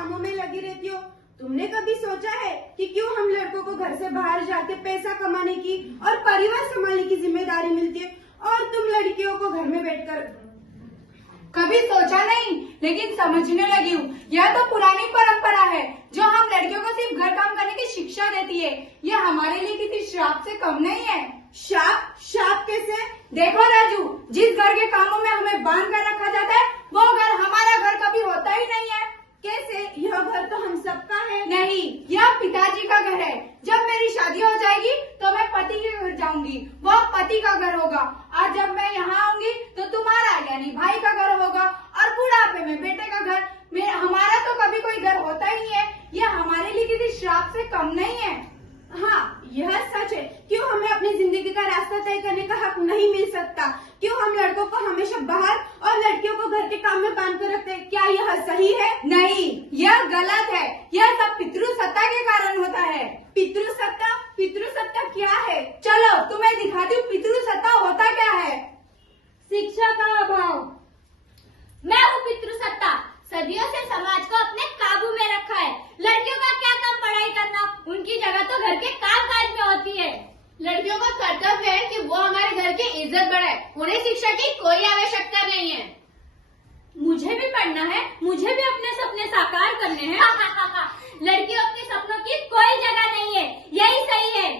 कामों में लगी रहती हो। तुमने कभी सोचा है कि क्यों हम लड़कों को घर से बाहर जाके पैसा कमाने की और परिवार संभालने की जिम्मेदारी मिलती है और तुम लड़कियों को घर में बैठकर? कभी सोचा नहीं, लेकिन समझने लगी हूँ। यह तो पुरानी परंपरा है जो हम लड़कियों को सिर्फ घर काम करने की शिक्षा देती है। यह हमारे लिए किसी श्राप से कम नहीं है। शाप? शाप कैसे? देखो राजू, जिस घर के कामों में हमें बांध कर रखा जाता है वो घर हमारा घर कभी होता ही नहीं है। कैसे? यह घर तो हम सबका है। नहीं, यह पिताजी का घर है। जब मेरी शादी हो जाएगी तो मैं पति के घर जाऊंगी, वह पति का घर होगा। और जब मैं यहाँ आऊंगी तो तुम्हारा यानी भाई का घर होगा और बुढ़ापे में बेटे का घर। हमारा तो कभी कोई घर होता ही नहीं है। यह हमारे लिए किसी श्राप से कम नहीं है। हाँ, यह सच है। क्यों हमें अपनी जिंदगी का रास्ता तय करने का हक नहीं मिल सकता? क्यों हम लड़कों को हमेशा बाहर और लड़कियों को घर के काम में बांध कर रखते हैं? क्या यह सही है? नहीं, यह गलत है। यह सब पितृसत्ता के कारण होता है। पितृसत्ता? पितृसत्ता क्या है? चलो तुम्हें दिखाती हूँ पितृसत्ता होता क्या है। शिक्षा का अभाव। मैं हूँ पितृसत्ता। सदियों से समाज को अपने काबू में रखा है। लड़कियों का क्या काम पढ़ाई करना, उनकी जगह तो घर के काम काज में होती है। लड़कियों का कर्तव्य है कि वो हमारे घर की इज्जत बढ़ाए, उन्हें शिक्षा की कोई आवश्यकता नहीं है। मुझे भी पढ़ना है, मुझे भी अपने सपने साकार करने हैं। लड़कियों के सपनों की कोई जगह नहीं है, यही सही है।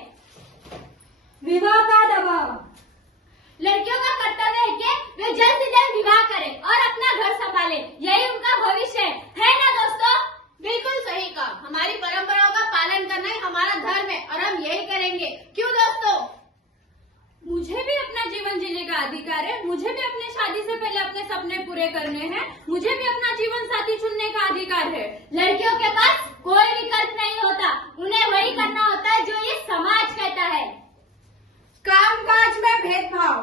विवाह का दबाव। लड़कियों का कर्तव्य है कि वे जल्द से जल्द विवाह करें और अपना घर संभाले, यही उनका भविष्य है ना दोस्तों? बिल्कुल सही कहा। हमारी परंपराओं का पालन करना ही हमारा धर्म है और हम यही करेंगे। क्यों दोस्तों? मुझे भी अपना जीवन जीने का अधिकार है। मुझे भी अपने शादी से पहले अपने सपने पूरे करने हैं। मुझे भी अपना जीवन साथी चुनने का अधिकार है। लड़कियों के पास कोई विकल्प नहीं होता, उन्हें वही करना होता है जो ये समाज कहता है। काम काज में भेदभाव।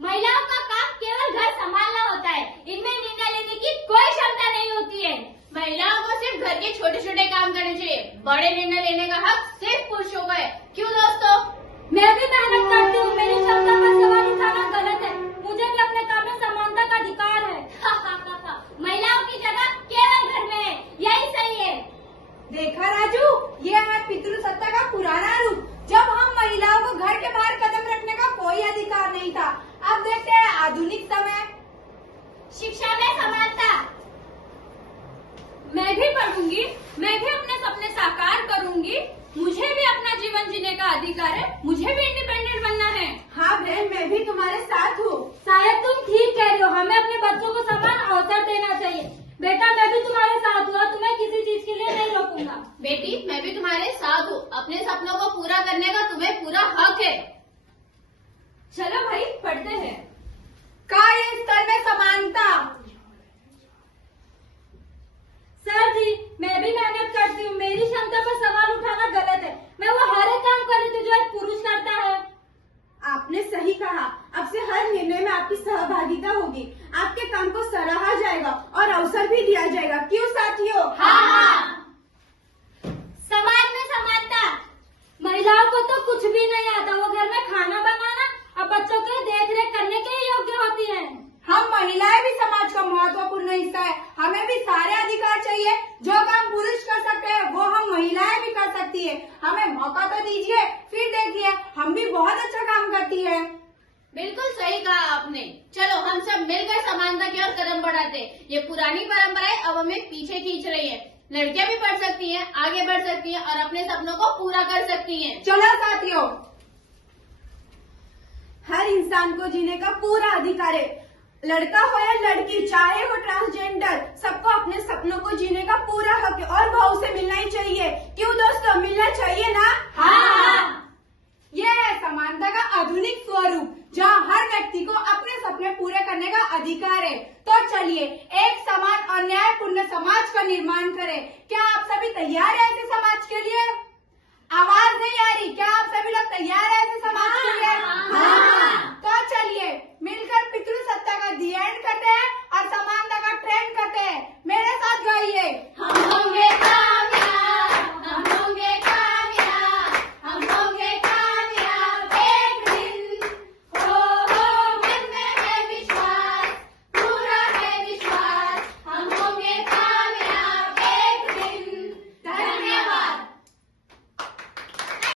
महिलाओं का काम केवल घर संभालना होता है, इनमें निर्णय लेने की कोई क्षमता नहीं होती है। महिलाओं को सिर्फ घर के छोटे छोटे काम करने चाहिए, बड़े निर्णय लेने का हक सिर्फ पुरुषों को है। क्यों दोस्तों? मैं भी मेहनत करती हूँ, मेरी क्षमता पर सवाल उठाना गलत है। मुझे भी अपने काम में समानता का अधिकार है। महिलाओं की जगह केवल घर में है, यही सही है। देखा राजू, यह है पितृसत्ता का पुराना रूप। जब हम महिलाओं को घर के बाहर कदम रखने का कोई अधिकार नहीं था। अब देखते हैं आधुनिक समय। शिक्षा में समानता। मैं भी पढ़ूंगी, मैं भी अपने सपने साकार करूंगी। मुझे भी अपना जीवन जीने का अधिकार है, मुझे भी इंडिपेंडेंट बनना है। हाँ बहन, मैं भी तुम्हारे साथ हूँ। शायद तुम ठीक कह रहे हो, हमें अपने बच्चों को समान अवसर देना चाहिए। बेटा, मैं भी तुम्हारे साथ हूँ, तुम्हें किसी चीज के लिए नहीं रोकूंगा। बेटी, मैं भी तुम्हारे साथ हूँ। अपने सपनों को पूरा करने का तुम्हें पूरा हक है। चलो भाई, पढ़ते हैं। कार्य स्तर में समानता। सर जी, मैं भी मेहनत करती हूँ, मेरी क्षमता पर सवाल उठाना गलत है। मैं वो हर एक काम कर रही थी जो एक पुरुष करता है। आपने सही कहा। अब से हर निर्णय में आपकी सहभागिता होगी। आपके काम को सराहा जाएगा और अवसर भी दिया जाएगा। क्यों साथियों? हाँ। समाज में समानता। महिलाओं को तो कुछ भी नहीं आता, वो घर में खाना बनाना और बच्चों की देखरेख करने के लिए योग्य होती है। हम महिलाएं भी समाज का महत्वपूर्ण हिस्सा है। हमें भी सारे अधिकार चाहिए। जो काम पुरुष कर सकते हैं वो हम महिलाएं भी कर सकती है। हमें मौका तो दीजिए, फिर देखिए हम भी बहुत अच्छा काम करती है। बिल्कुल सही कहा आपने। चलो हम सब मिलकर समानता की ओर कदम बढ़ाते हैं। ये पुरानी परंपराएं अब हमें पीछे खींच रही है। लड़कियां भी पढ़ सकती हैं, आगे बढ़ सकती हैं और अपने सपनों को पूरा कर सकती हैं। चलो साथियों, हर इंसान को जीने का पूरा अधिकार है। लड़का हो या लड़की, चाहे वो ट्रांसजेंडर, सबको अपने सपनों को जीने का पूरा हक है और वो उसे मिलना ही चाहिए। क्यों दोस्तों, मिलना चाहिए ना? हाँ। यह है समानता का आधुनिक स्वरूप, जहाँ हर व्यक्ति को अपने सपने पूरे करने का अधिकार है। तो चलिए एक समान और न्यायपूर्ण समाज का निर्माण करें। क्या आप सभी तैयार हैं ऐसे समाज के लिए? आवाज नहीं आ रही। क्या आप सभी लोग तैयार हैं ऐसे समाज के लिए? हाँ। तो चलिए